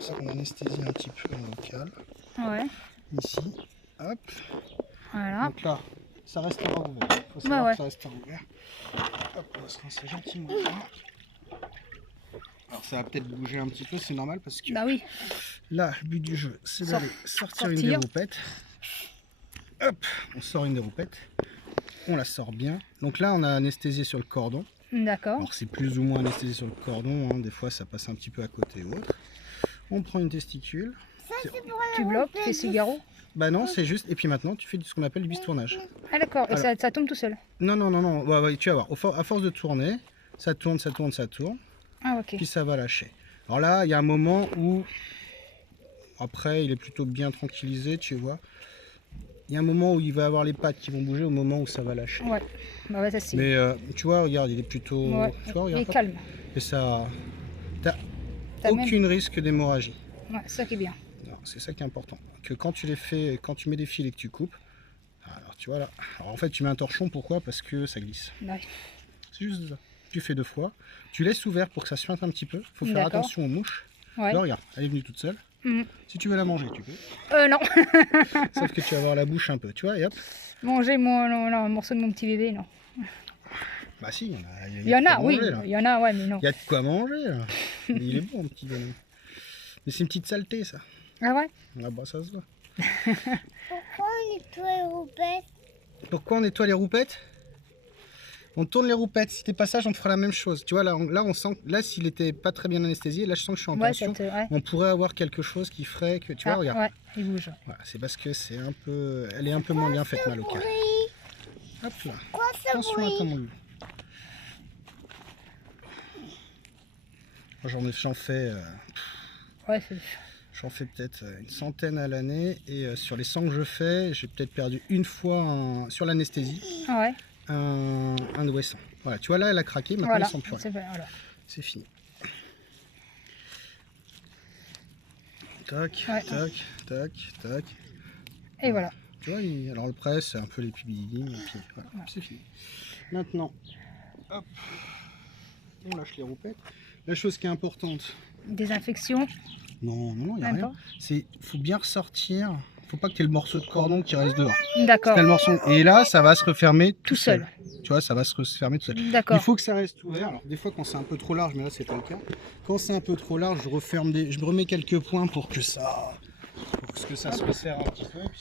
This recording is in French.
Ça, on anesthésie un petit peu en local. Ouais. Ici, hop. Voilà. Donc là, ça restera ouvert. Il faut savoir ouais. que ça restera ouvert. Hop, on va se rincer gentiment. Alors ça va peut-être bouger un petit peu, c'est normal parce que Bah oui. là, le but du jeu, c'est d'aller sortir une sortir. déroupette. Hop, on sort une déroupette. On la sort bien. Donc là, on a anesthésié sur le cordon. D'accord. Alors c'est plus ou moins anesthésié sur le cordon, hein. Des fois ça passe un petit peu à côté ou autre. On prend une testicule. Tu bloques, tu fais cigaro. Bah non, c'est juste. Et puis maintenant, tu fais ce qu'on appelle du bistournage. Ah d'accord, et ça tombe tout seul. Non, non, non, non. Ouais, tu vas voir. À force de tourner, ça tourne, ça tourne, ça tourne. Ah ok. Puis ça va lâcher. Alors là, il y a un moment où, après, il est plutôt bien tranquillisé, tu vois. Il y a un moment où il va avoir les pattes qui vont bouger au moment où ça va lâcher. Ouais, bah ouais, ça c'est. Mais tu vois, regarde, il est plutôt. Ouais. Tu vois, Il est regarde. calme. Et ça. T'as T'as aucun risque d'hémorragie. Ouais, c'est ça qui est bien. C'est ça qui est important. Que quand tu les fais, quand tu mets des fils et que tu coupes, alors tu vois là. Alors en fait, tu mets un torchon, pourquoi? Parce que ça glisse. Ouais. C'est juste ça. Tu fais 2 fois. Tu laisses ouvert pour que ça suinte un petit peu. Il faut faire attention aux mouches. Ouais. Là, regarde, elle est venue toute seule. Si tu veux la manger, tu peux. Non. Sauf que tu vas avoir la bouche un peu, tu vois, et hop. Manger un morceau de mon petit bébé, non. Bah si, Il y en a, oui. Il y en a, ouais, mais non. Il y a de quoi manger, là. Il est bon, mon petit bonhomme. Mais c'est une petite saleté, ça. Ah ouais? Ah bah ça se voit. Pourquoi on nettoie les roupettes? Pourquoi on nettoie les roupettes? On tourne les roupettes. Si t'es pas sage, on te fera la même chose. Tu vois, là on sent. Là, s'il était pas très bien anesthésié, là je sens que je suis en tension. Ouais. On pourrait avoir quelque chose qui ferait que. Tu vois, regarde. Ouais, il bouge. Voilà, c'est parce que c'est un peu. Elle est un peu moins bien faite, ma locale. Hop là. Quoi ce Attention à ton bruit? ongles. Moi, j'en fais. Ouais, c'est. J'en fais peut-être une centaine à l'année. Et sur les 100 que je fais, j'ai peut-être perdu une fois sur l'anesthésie. Ah ouais. Un doigt-sang. Voilà, tu vois là, elle a craqué, maintenant Voilà. ils sont plus rien. Voilà. C'est fini. Tac, Ouais. tac, tac, tac. Et voilà. Tu vois, alors le presse, c'est un peu les pubidines, et puis voilà, c'est fini. Maintenant, hop, on lâche les roupettes. La chose qui est importante. Désinfection. Non, non, il n'y a Même rien. pas. C'est, faut bien ressortir. Faut pas que tu aies le morceau de cordon qui reste dehors. D'accord. T'as le morceau. Et là, ça va se refermer Tout seul. Tu vois, ça va se refermer tout seul. D'accord. Il faut que ça reste ouvert. Alors, des fois, quand c'est un peu trop large, mais là, c'est pas le cas. Quand c'est un peu trop large, je referme je remets quelques points pour que ça se resserre un petit peu. Et puis